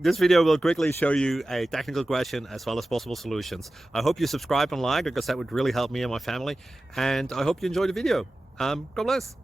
This video will quickly show you a technical question as well as possible solutions. I hope you subscribe and like, because that would really help me and my family. And I hope you enjoy the video. God bless.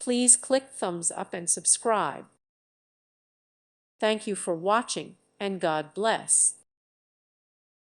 Please click thumbs up and subscribe. Thank you for watching, and God bless.